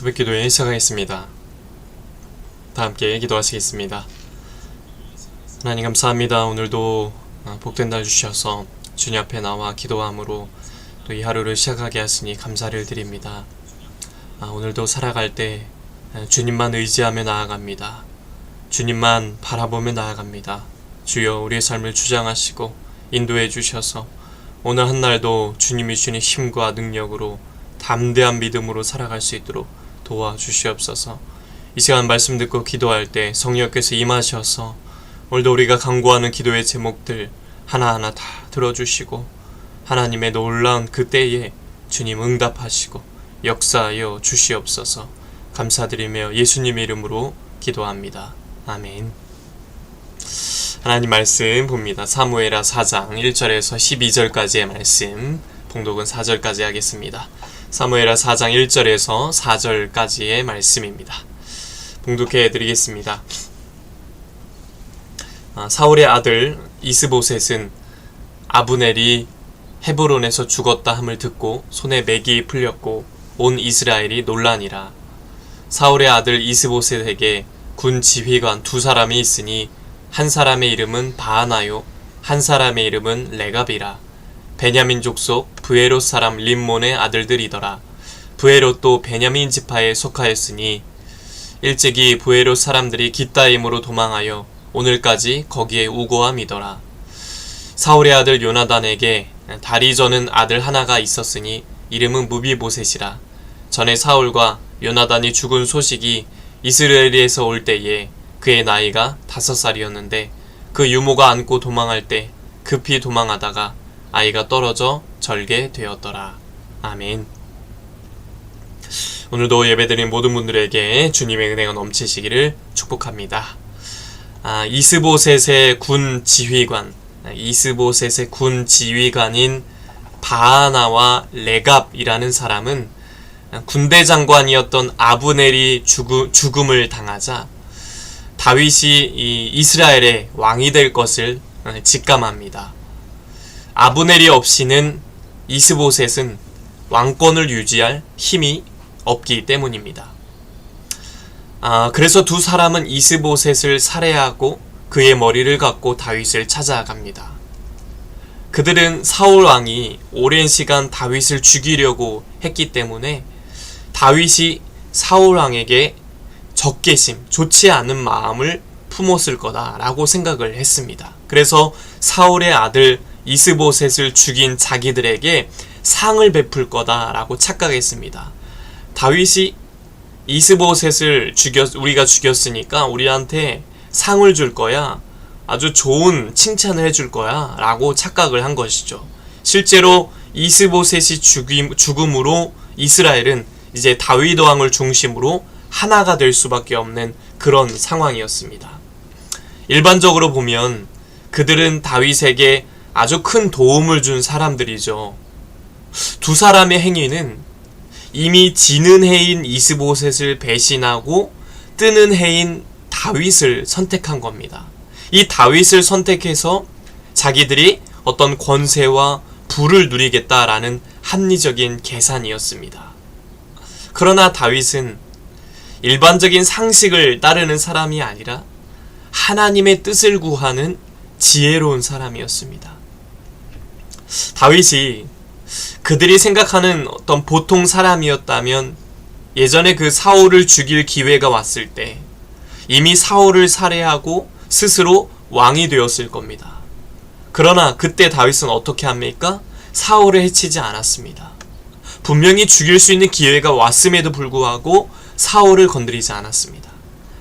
새벽 기도회 시작하겠습니다. 다 함께 기도하시겠습니다. 하나님 감사합니다. 오늘도 복된 날 주셔서 주님 앞에 나와 기도함으로 또 이 하루를 시작하게 하시니 감사를 드립니다. 오늘도 살아갈 때 주님만 의지하며 나아갑니다. 주님만 바라보며 나아갑니다. 주여 우리의 삶을 주장하시고 인도해 주셔서 오늘 한 날도 주님이 주신 힘과 능력으로 담대한 믿음으로 살아갈 수 있도록 도와주시옵소서. 이 시간 말씀 듣고 기도할 때 성령께서 임하셔서 오늘도 우리가 간구하는 기도의 제목들 하나하나 다 들어주시고 하나님의 놀라운 그때에 주님 응답하시고 역사하여 주시옵소서. 감사드리며 예수님의 이름으로 기도합니다. 아멘. 하나님 말씀 봅니다. 사무엘하 4장 1절에서 12절까지의 말씀, 봉독은 4절까지 하겠습니다. 사무엘하 4장 1절에서 4절까지의 말씀입니다. 봉독해 드리겠습니다. 사울의 아들 이스보셋은 아브넬이 헤브론에서 죽었다 함을 듣고 손에 맥이 풀렸고 온 이스라엘이 놀라니라. 사울의 아들 이스보셋에게 군 지휘관 두 사람이 있으니 한 사람의 이름은 바하나요 한 사람의 이름은 레갑이라. 베냐민 족속 브에롯 사람 림몬의 아들들이더라. 브에롯도 베냐민 지파에 속하였으니 일찍이 브에롯 사람들이 깃다임으로 도망하여 오늘까지 거기에 우거함이더라. 사울의 아들 요나단에게 다리 저는 아들 하나가 있었으니 이름은 무비보셋이라. 전에 사울과 요나단이 죽은 소식이 이스라엘에서 올 때에 그의 나이가 5살이었는데 그 유모가 안고 도망할 때 급히 도망하다가 아이가 떨어져 절게 되었더라. 아멘. 오늘도 예배드린 모든 분들에게 주님의 은혜가 넘치시기를 축복합니다. 이스보셋의 군 지휘관인 바하나와 레갑이라는 사람은 군대 장관이었던 아브넬이 죽음을 당하자 다윗이 이스라엘의 왕이 될 것을 직감합니다. 아브넬이 없이는 이스보셋은 왕권을 유지할 힘이 없기 때문입니다. 그래서 두 사람은 이스보셋을 살해하고 그의 머리를 갖고 다윗을 찾아갑니다. 그들은 사울 왕이 오랜 시간 다윗을 죽이려고 했기 때문에 다윗이 사울 왕에게 적개심, 좋지 않은 마음을 품었을 거다라고 생각을 했습니다. 그래서 사울의 아들 이스보셋을 죽인 자기들에게 상을 베풀 거다라고 착각했습니다. 다윗이 이스보셋을 우리가 죽였으니까 우리한테 상을 줄 거야, 아주 좋은 칭찬을 해줄 거야 라고 착각을 한 것이죠. 실제로 이스보셋이 죽음으로 이스라엘은 이제 다윗 왕을 중심으로 하나가 될 수밖에 없는 그런 상황이었습니다. 일반적으로 보면 그들은 다윗에게 아주 큰 도움을 준 사람들이죠. 두 사람의 행위는 이미 지는 해인 이스보셋을 배신하고 뜨는 해인 다윗을 선택한 겁니다. 이 다윗을 선택해서 자기들이 어떤 권세와 부를 누리겠다라는 합리적인 계산이었습니다. 그러나 다윗은 일반적인 상식을 따르는 사람이 아니라 하나님의 뜻을 구하는 지혜로운 사람이었습니다. 다윗이 그들이 생각하는 어떤 보통 사람이었다면 예전에 그 사울을 죽일 기회가 왔을 때 이미 사울을 살해하고 스스로 왕이 되었을 겁니다. 그러나 그때 다윗은 어떻게 합니까? 사울을 해치지 않았습니다. 분명히 죽일 수 있는 기회가 왔음에도 불구하고 사울을 건드리지 않았습니다.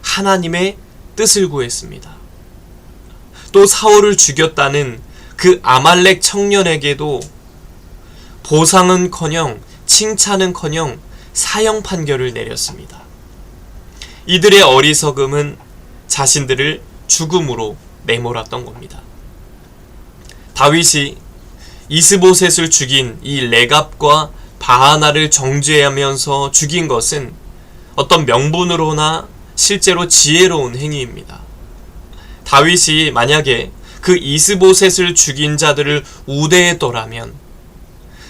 하나님의 뜻을 구했습니다. 또 사울을 죽였다는 그 아말렉 청년에게도 보상은커녕 칭찬은커녕 사형 판결을 내렸습니다. 이들의 어리석음은 자신들을 죽음으로 내몰았던 겁니다. 다윗이 이스보셋을 죽인 이 레갑과 바하나를 정죄하면서 죽인 것은 어떤 명분으로나 실제로 지혜로운 행위입니다. 다윗이 만약에 그 이스보셋을 죽인 자들을 우대했더라면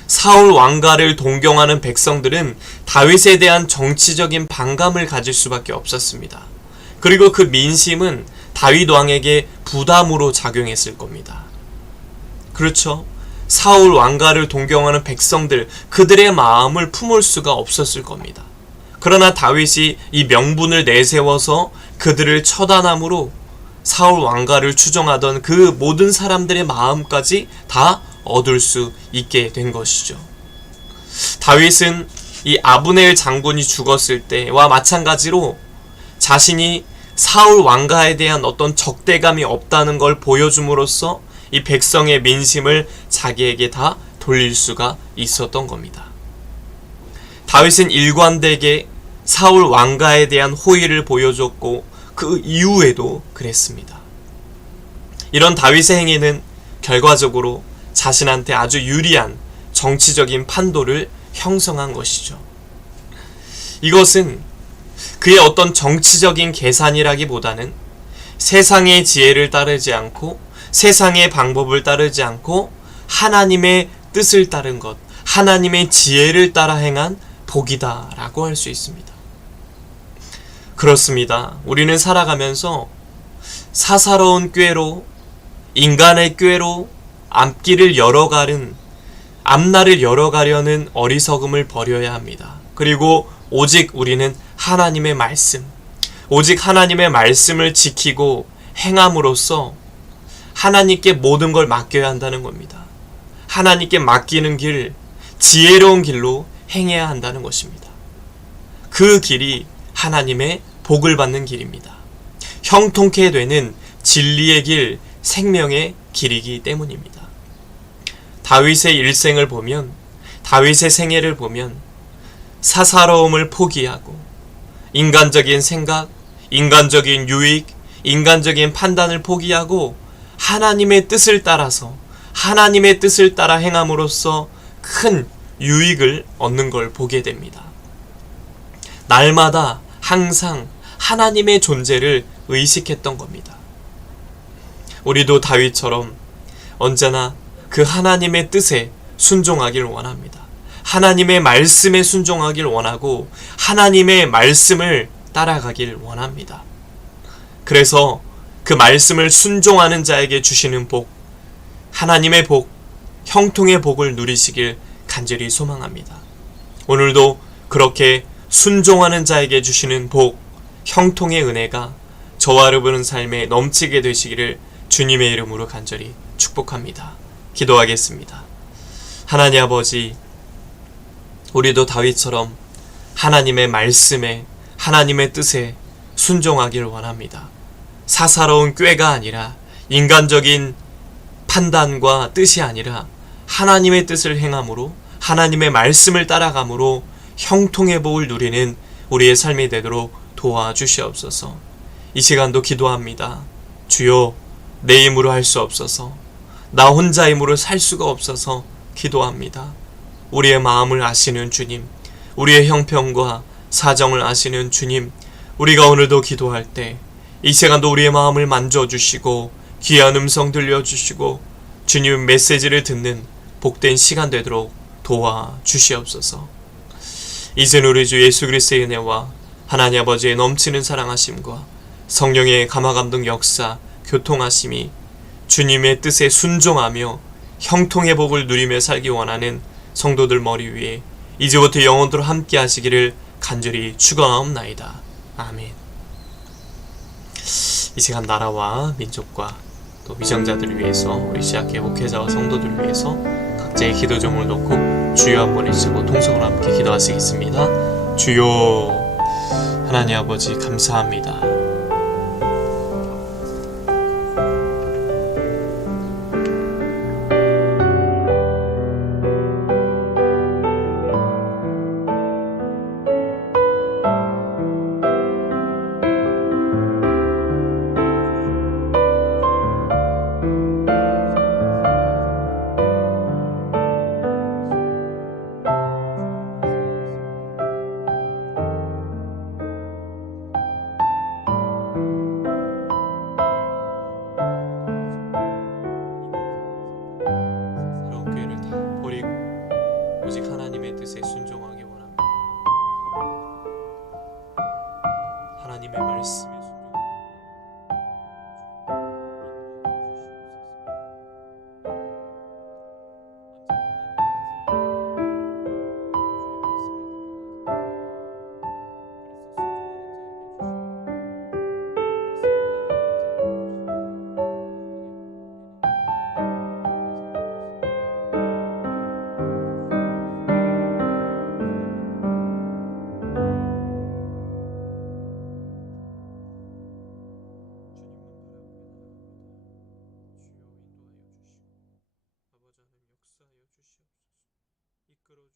사울 왕가를 동경하는 백성들은 다윗에 대한 정치적인 반감을 가질 수밖에 없었습니다. 그리고 그 민심은 다윗 왕에게 부담으로 작용했을 겁니다. 그렇죠? 사울 왕가를 동경하는 백성들, 그들의 마음을 품을 수가 없었을 겁니다. 그러나 다윗이 이 명분을 내세워서 그들을 처단함으로 사울 왕가를 추종하던 그 모든 사람들의 마음까지 다 얻을 수 있게 된 것이죠. 다윗은 이 아브넬 장군이 죽었을 때와 마찬가지로 자신이 사울 왕가에 대한 어떤 적대감이 없다는 걸 보여줌으로써 이 백성의 민심을 자기에게 다 돌릴 수가 있었던 겁니다. 다윗은 일관되게 사울 왕가에 대한 호의를 보여줬고 그 이후에도 그랬습니다. 이런 다윗의 행위는 결과적으로 자신한테 아주 유리한 정치적인 판도를 형성한 것이죠. 이것은 그의 어떤 정치적인 계산이라기보다는 세상의 지혜를 따르지 않고 세상의 방법을 따르지 않고 하나님의 뜻을 따른 것, 하나님의 지혜를 따라 행한 복이다라고 할 수 있습니다. 그렇습니다. 우리는 살아가면서 사사로운 꾀로, 인간의 꾀로 앞길을 앞날을 열어가려는 어리석음을 버려야 합니다. 그리고 오직 우리는 하나님의 말씀, 오직 하나님의 말씀을 지키고 행함으로써 하나님께 모든 걸 맡겨야 한다는 겁니다. 하나님께 맡기는 길, 지혜로운 길로 행해야 한다는 것입니다. 그 길이 하나님의 복을 받는 길입니다. 형통케 되는 진리의 길, 생명의 길이기 때문입니다. 다윗의 일생을 보면, 다윗의 생애를 보면 사사로움을 포기하고 인간적인 생각, 인간적인 유익, 인간적인 판단을 포기하고 하나님의 뜻을 따라서 하나님의 뜻을 따라 행함으로써 큰 유익을 얻는 걸 보게 됩니다. 날마다 항상 하나님의 존재를 의식했던 겁니다. 우리도 다윗처럼 언제나 그 하나님의 뜻에 순종하길 원합니다. 하나님의 말씀에 순종하길 원하고 하나님의 말씀을 따라가길 원합니다. 그래서 그 말씀을 순종하는 자에게 주시는 복, 하나님의 복, 형통의 복을 누리시길 간절히 소망합니다. 오늘도 그렇게 순종하는 자에게 주시는 복, 형통의 은혜가 저와 여러분의 삶에 넘치게 되시기를 주님의 이름으로 간절히 축복합니다. 기도하겠습니다. 하나님 아버지, 우리도 다윗처럼 하나님의 말씀에, 하나님의 뜻에 순종하길 원합니다. 사사로운 꾀가 아니라 인간적인 판단과 뜻이 아니라 하나님의 뜻을 행함으로 하나님의 말씀을 따라감으로 형통의 복을 누리는 우리의 삶이 되도록 도와주시옵소서. 이 시간도 기도합니다. 주여, 내 힘으로 할 수 없어서, 나 혼자 힘으로 살 수가 없어서 기도합니다. 우리의 마음을 아시는 주님, 우리의 형편과 사정을 아시는 주님, 우리가 오늘도 기도할 때 이 시간도 우리의 마음을 만져주시고 귀한 음성 들려주시고 주님 메시지를 듣는 복된 시간 되도록 도와주시옵소서. 이제는 우리 주 예수 그리스도의 은혜와 하나님 아버지의 넘치는 사랑하심과 성령의 감화감동 역사, 교통하심이 주님의 뜻에 순종하며 형통의 복을 누리며 살기 원하는 성도들 머리 위에 이제부터 영원토록 함께 하시기를 간절히 축원하옵나이다. 아멘. 이 시간 나라와 민족과 또 위정자들을 위해서, 우리 시학회 목회자와 성도들을 위해서 각자의 기도 제목을 놓고 주여 한번 외치고 통성으로 함께 기도하시겠습니다. 주여, 하나님 아버지 감사합니다. 말씀에 이끌어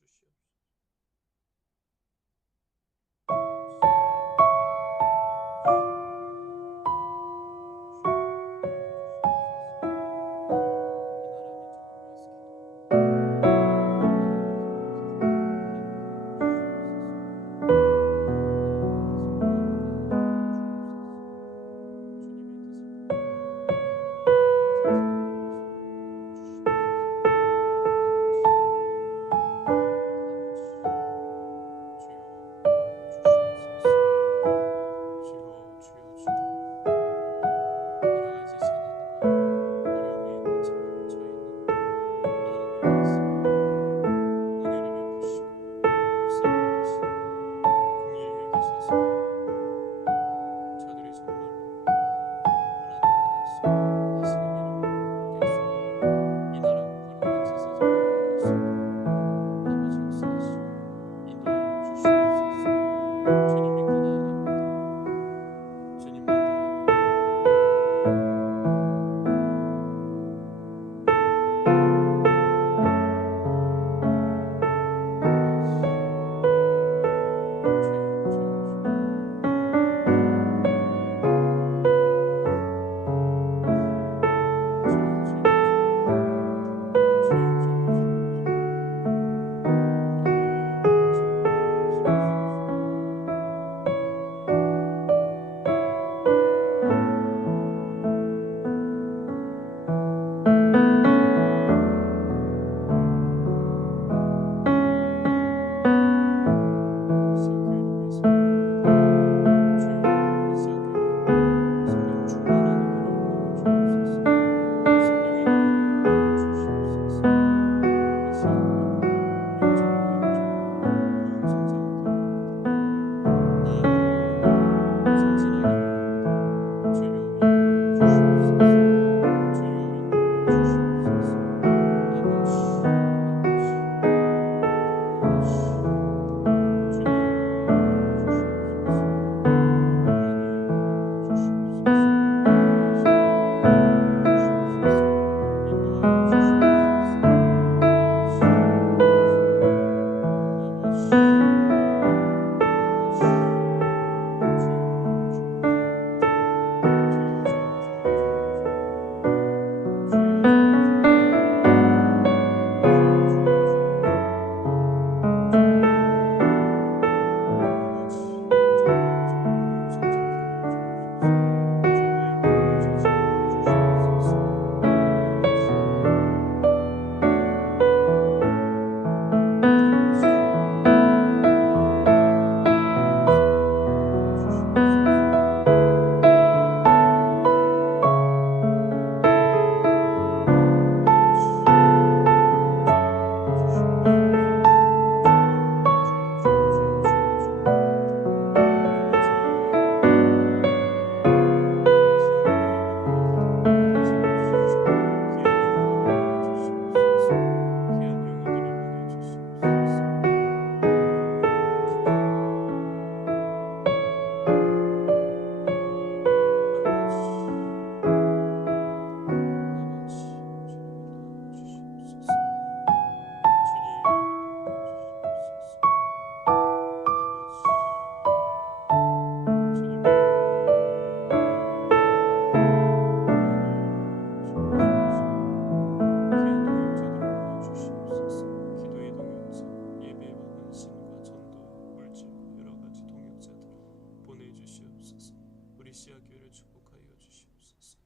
주시옵소서.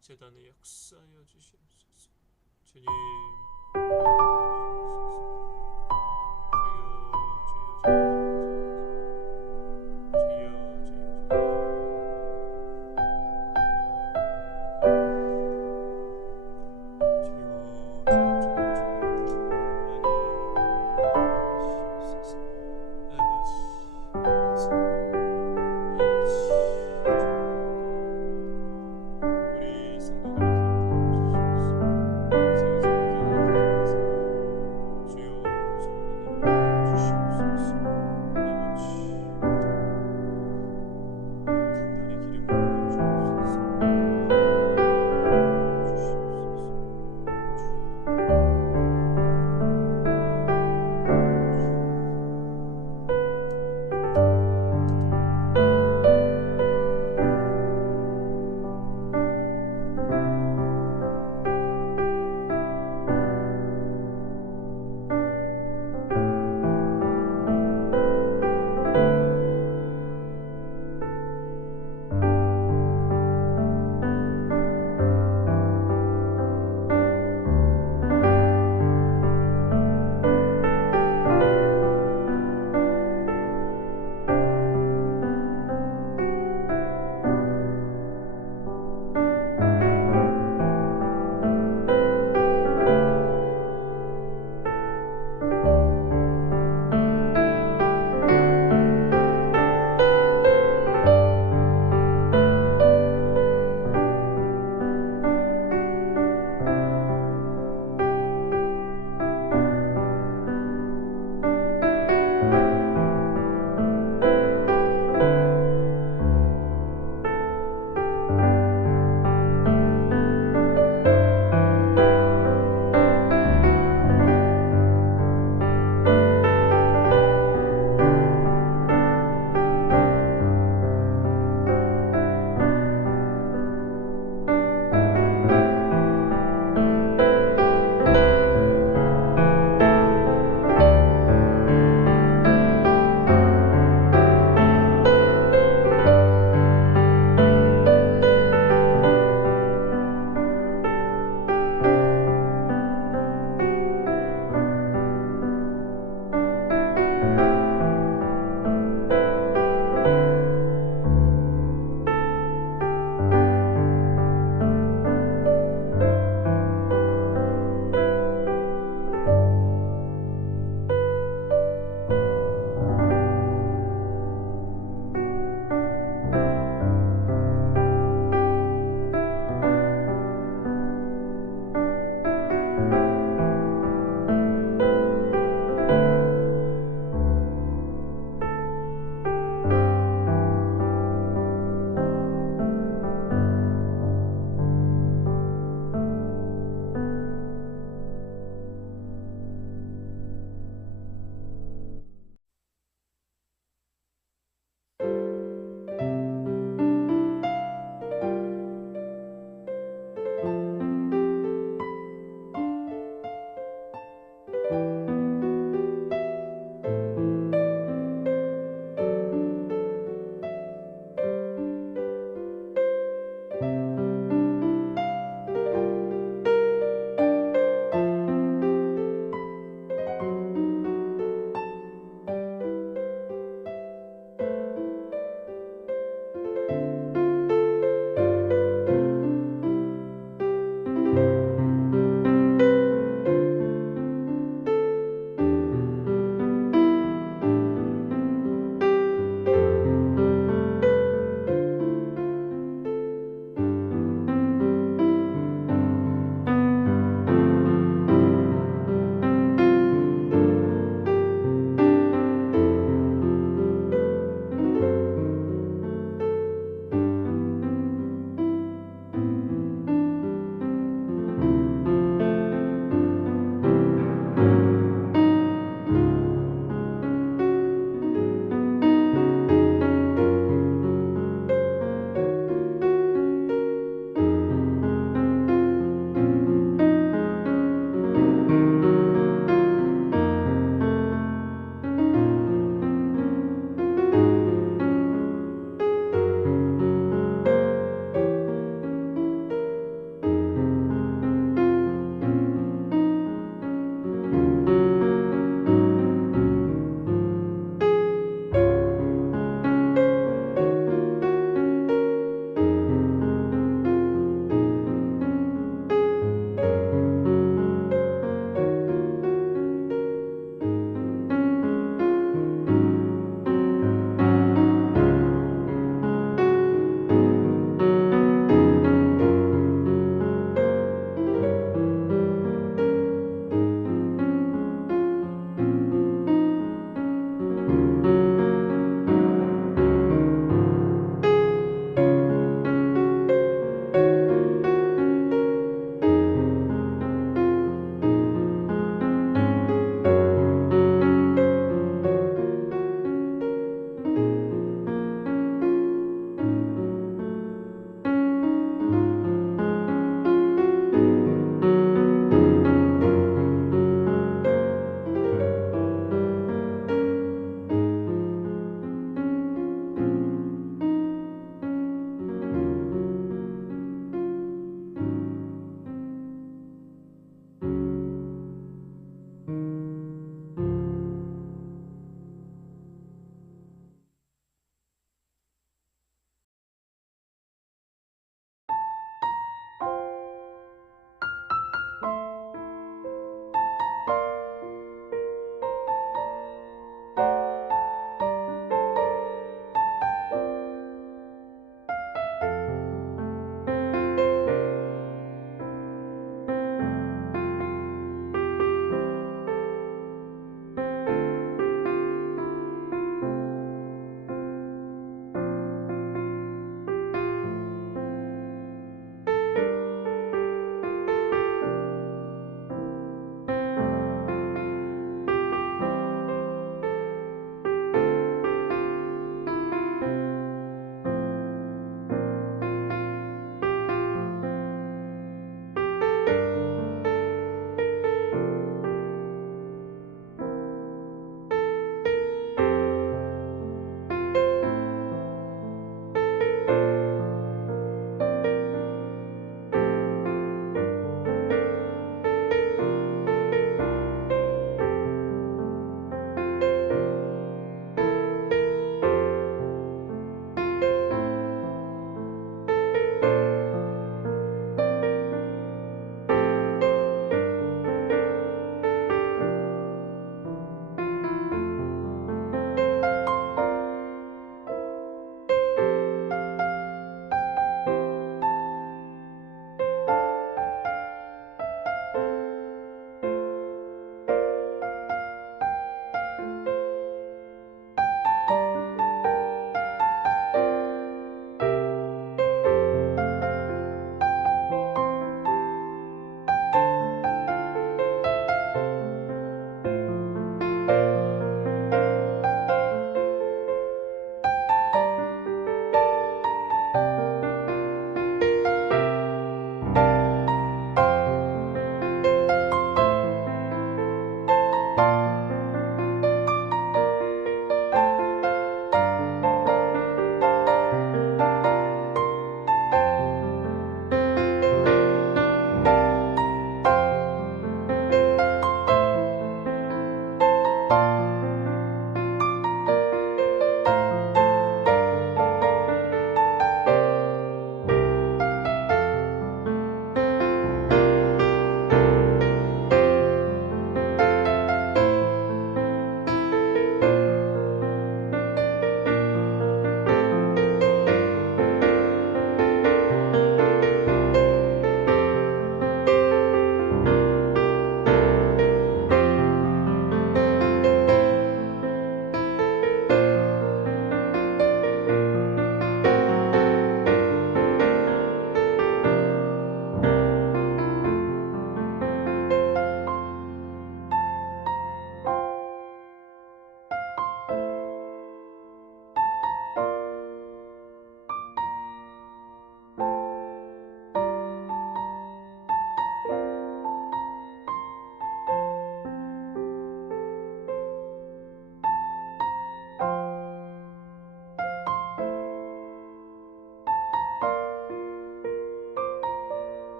재단에 역사하여 주시옵소서. 주님